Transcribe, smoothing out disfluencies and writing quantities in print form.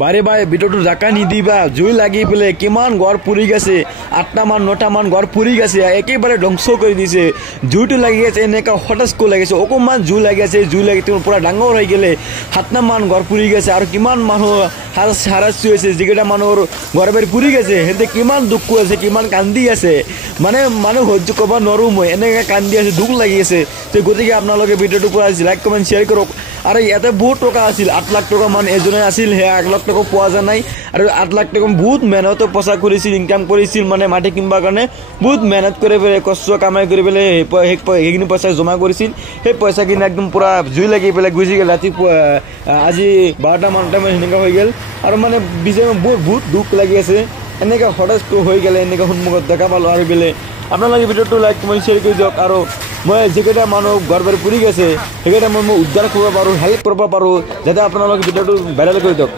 বারে বারে ভিডিওটো জাকা নিদিবা জুই লাগি পেলে কিমান ঘর পুরি গেছে 8টা মান 9টা মান ঘর পুরি গেছে একেবারে ধ্বংস করে দিছে জুইটো লাগি গেছে এনেকা হঠাৎ করে লাগিছে অকমান জুই লাগি আছে জুই লাগি তুমি পুরা ডাঙৰ হৈ গেলে 7টা মান ঘর পুরি গেছে আর কিমান মানুহ হারাসি হয়েছে যেটা মানুষ ঘর বাড়ি পুরি গেছে হেঁটে কিমান দুঃখ আছে কিমান কান্দি আছে মানে মানুষ সহ্য করবা নরম মই এনেকা কান্দি আছে দুঃখ লাগি আছে তো গতিকে আপনাদের ভিডিওটো পুরা লাইক কমেন্ট শেয়ার করক আর ইয়াতে বহুত টাকা আছিল 8 লাখ টাকা মান এজনে আছিল হে 1 লাখ টাকা পোৱা যা নাই আর 8 লাখ টাকা বহুত মেহনত পয়সা করেছিল ইনকাম করেছিল মানে মাটি কিনবা কারণে বহুত মেহনত করে পেলে কষ্ট কামাই করে পেলে সেইখিনি পয়সা জমা করেছিল সেই পয়সা কিনে একদম পুরা জুই লাগি পেলে গুছি গেল রাতি আজি 12টা মানটা সেনেকা হয়ে গেল আর মানে বিজয় বহুত দুঃখ লাগি আছে এনেকা হঠাৎ হয়ে গেলে এনেকা সন্মুখত দেখা পালো আর বেলে আপনাদের ভিডিওটো লাইক কমেন্ট শেয়ার করে দিয়ক আর মই যেটা মানুষ ঘর বাড়ি পুরি গেছে সেটা মই উদ্ধার করব পারো হেল্প করব পারো যাতে আপনাদের ভিডিওটো ভাইরাল করে দিয়ক।